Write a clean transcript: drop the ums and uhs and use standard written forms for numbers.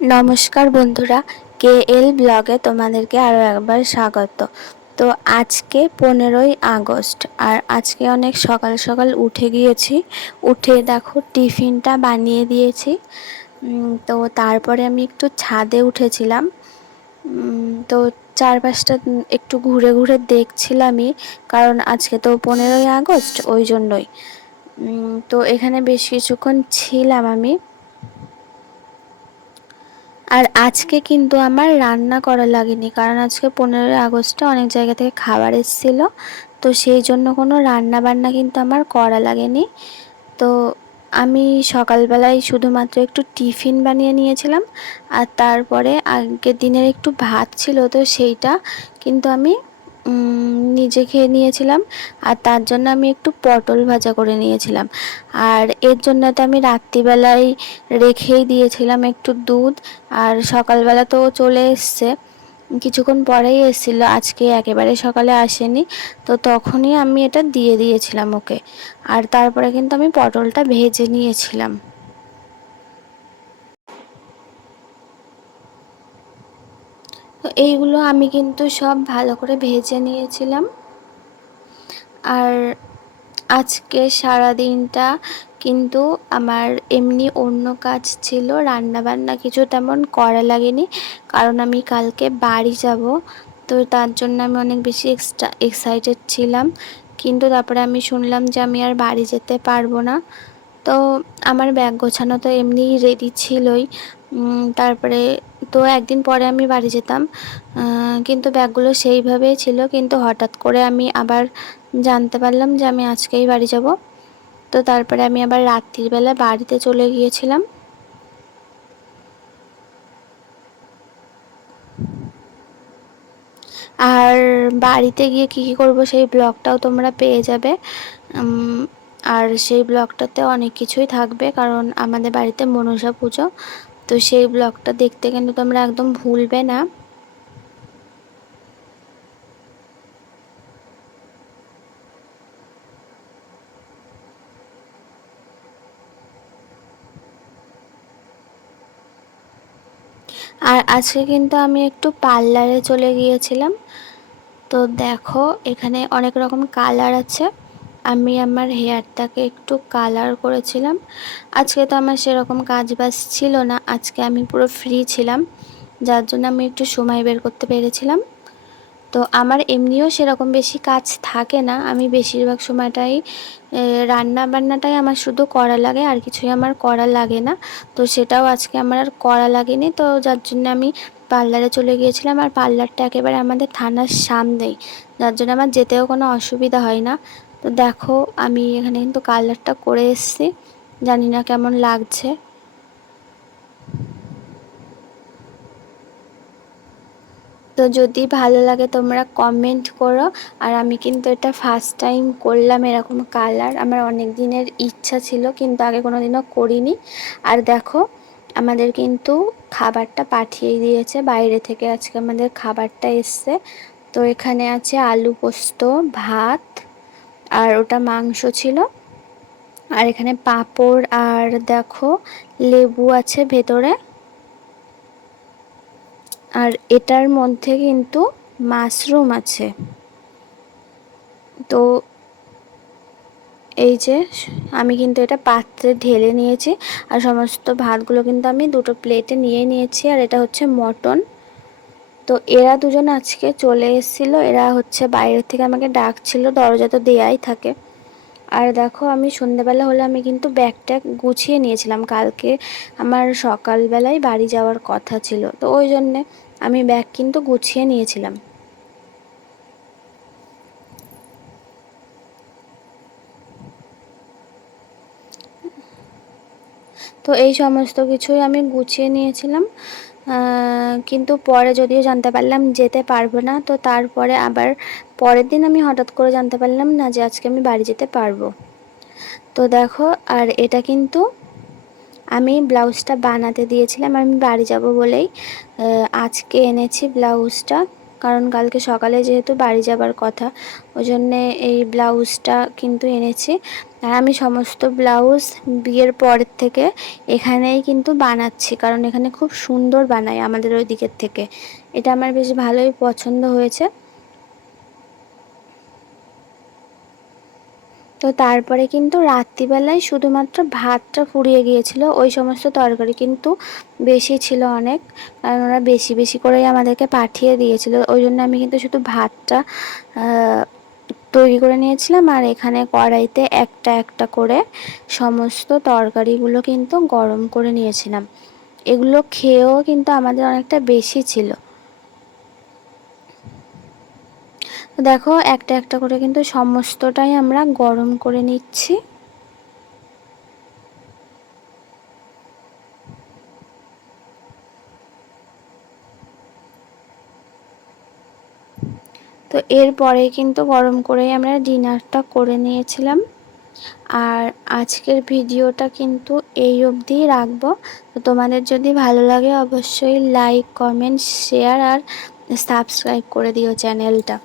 নমস্কার বন্ধুরা, KL ব্লগে তোমাদেরকে আরও একবার স্বাগত। তো আজকে 15ই আগস্ট, আর আজকে অনেক সকাল সকাল উঠে গিয়েছি। উঠে দেখো টিফিনটা বানিয়ে দিয়েছি। তো তারপরে আমি একটু ছাদে উঠেছিলাম। তো চারপাশটা একটু ঘুরে ঘুরে দেখছিলামই, কারণ আজকে তো 15ই আগস্ট, ওই জন্যই। তো এখানে বেশ কিছুক্ষণ ছিলাম আমি। আর আজকে কিন্তু আমার রান্না করা লাগেনি, কারণ আজকে 15ই আগস্টে অনেক জায়গা থেকে খাবার এসেছিলো। তো সেই জন্য কোনো রান্না বান্না কিন্তু আমার করা লাগেনি। তো আমি সকালবেলায় শুধুমাত্র একটু টিফিন বানিয়ে নিয়েছিলাম, আর তারপরে আগের দিনের একটু ভাত ছিল, তো সেইটা কিন্তু আমি নিজে খেয়ে নিয়েছিলাম। আর তার জন্য আমি একটু পটল ভাজা করে নিয়েছিলাম। আর এর জন্য তো আমি রাত্রিবেলায় রেখেই দিয়েছিলাম একটু দুধ। আর সকালবেলা তো চলে এসছে, কিছুক্ষণ পরেই এসেছিলো, আজকে একেবারে সকালে আসেনি। তো তখনই আমি এটা দিয়ে দিয়েছিলাম ওকে। আর তারপরে কিন্তু আমি পটলটা ভেজে নিয়েছিলাম। তো এইগুলো আমি কিন্তু সব ভালো করে ভেজে নিয়েছিলাম। আর আজকে সারা দিনটা কিন্তু আমার এমনি অন্য কাজ ছিল, রান্না বান্না কিছু তেমন করা লাগেনি, কারণ আমি কালকে বাড়ি যাব। তো তার জন্য আমি অনেক বেশি এক্সাইটেড ছিলাম। কিন্তু তারপরে আমি শুনলাম যে আমি আর বাড়ি যেতে পারবো না। তো আমার ব্যাগ গোছানো তো এমনিই রেডি ছিলই। তারপরে তো একদিন পরে আমি বাড়ি যেতাম, কিন্তু ব্যাগগুলো সেইভাবেই ছিল। কিন্তু হঠাৎ করে আমি আবার জানতে পারলাম যে আমি আজকেই বাড়ি যাব। তো তারপরে আমি আবার রাত্রিবেলা বাড়িতে চলে গিয়েছিলাম। আর বাড়িতে গিয়ে কী কী করবো সেই ব্লগটাও তোমরা পেয়ে যাবে। আর সেই ব্লগটাতে অনেক কিছুই থাকবে, কারণ আমাদের বাড়িতে মনসা পুজো। তো সেই ব্লগটা দেখতে কিন্তু তোমরা একদম ভুলবে না। আর আজকে কিন্তু আমি একটু পার্লারে চলে গিয়েছিলাম। তো দেখো এখানে অনেক রকম কালার আছে। আমি আমার হেয়ারটাকে একটু কালার করেছিলাম। আজকে তো আমার সেরকম কাজ বাজ ছিল না, আজকে আমি পুরো ফ্রি ছিলাম, যার জন্য আমি একটু সময় বের করতে পেরেছিলাম। তো আমার এমনিও সেরকম বেশি কাজ থাকে না, আমি বেশিরভাগ সময়টাই রান্না বান্নাটাই আমার শুধু করা লাগে, আর কিছুই আমার করা লাগে না। তো সেটাও আজকে আমার আর করা লাগেনি, তো যার জন্য আমি পার্লারে চলে গিয়েছিলাম। আর পার্লারটা একেবারে আমাদের থানার সামনেই, যার জন্য আমার যেতেও কোনো অসুবিধা হয় না। তো দেখো আমি এখানে কিন্তু কালারটা করে এসেছি, জানি না কেমন লাগছে। তো যদি ভালো লাগে তোমরা কমেন্ট করো। আর আমি কিন্তু এটা ফার্স্ট টাইম করলাম এরকম কালার, আমার অনেক দিনের ইচ্ছা ছিল, কিন্তু আগে কোনো দিনও করিনি। আর দেখো আমাদের কিন্তু খাবারটা পাঠিয়ে দিয়েছে বাইরে থেকে, আজকে আমাদের খাবারটা এসছে। তো এখানে আছে আলু পোস্ত, ভাত, আর ওটা মাংস ছিল। আর এখানে পাঁপড়, আর দেখো লেবু আছে ভেতরে। আর এটার মধ্যে কিন্তু মাশরুম আছে। তো এই যে আমি কিন্তু এটা পাত্রে ঢেলে নিয়েছি, আর সমস্ত ভাতগুলো কিন্তু আমি দুটো প্লেটে নিয়ে নিয়েছি। আর এটা হচ্ছে মটন। তো এরা দুজন আজকে চলে এসেছিলো, এরা হচ্ছে বাইরে থেকে আমাকে ডাকছিল, দরজা তো দেয়াই থাকে। আর দেখো আমি সন্ধ্যেবেলা হলে আমি কিন্তু ব্যাগটা গুছিয়ে নিয়েছিলাম, কালকে আমার সকালবেলায় বাড়ি যাওয়ার কথা ছিল, তো ওই জন্যে আমি ব্যাগ কিন্তু গুছিয়ে নিয়েছিলাম। তো এই সমস্ত কিছুই আমি গুছিয়ে নিয়েছিলাম। কিন্তু পরে যদিও জানতে পারলাম যেতে পারবো না, তো তারপরে আবার পরের দিন আমি হঠাৎ করে জানতে পারলাম না যে আজকে আমি বাড়ি যেতে পারবো। তো দেখো, আর এটা কিন্তু আমি ব্লাউজটা বানাতে দিয়েছিলাম, আমি বাড়ি যাব বলেই আজকে এনেছি ব্লাউজটা, কারণ কালকে সকালে যেহেতু বাড়ি যাবার কথা, ওই জন্যে এই ব্লাউজটা কিন্তু এনেছি। আর আমি সমস্ত ব্লাউজ বিয়ের পরের থেকে এখানেই কিন্তু বানাচ্ছি, কারণ এখানে খুব সুন্দর বানায় আমাদের ওই দিকের থেকে। এটা আমার বেশ ভালোই পছন্দ হয়েছে। তো তারপরে কিন্তু রাত্রিবেলায় শুধুমাত্র ভাতটা ফুরিয়ে গিয়েছিল, ওই সমস্ত তরকারি কিন্তু বেশি ছিল অনেক, কারণ ওরা বেশি বেশি করেই আমাদেরকে পাঠিয়ে দিয়েছিল। ওই জন্য আমি কিন্তু শুধু ভাতটা তৈরি করে নিয়েছিলাম, আর এখানে কড়াইতে একটা একটা করে সমস্ত তরকারিগুলো কিন্তু গরম করে নিয়েছিলাম। এগুলো খেয়েও কিন্তু আমাদের অনেকটা বেশি ছিল। দেখো একটা একটা করে কিন্তু সমস্তটাই আমরা গরম করে নিচ্ছি। তো এরপরে কিন্তু গরম করেই আমরা ডিনারটা করে নিয়েছিলাম। আর আজকের ভিডিওটা কিন্তু এই অবধিই রাখবো। তো তোমাদের যদি ভালো লাগে অবশ্যই লাইক, কমেন্ট, শেয়ার আর সাবস্ক্রাইব করে দিও চ্যানেলটা।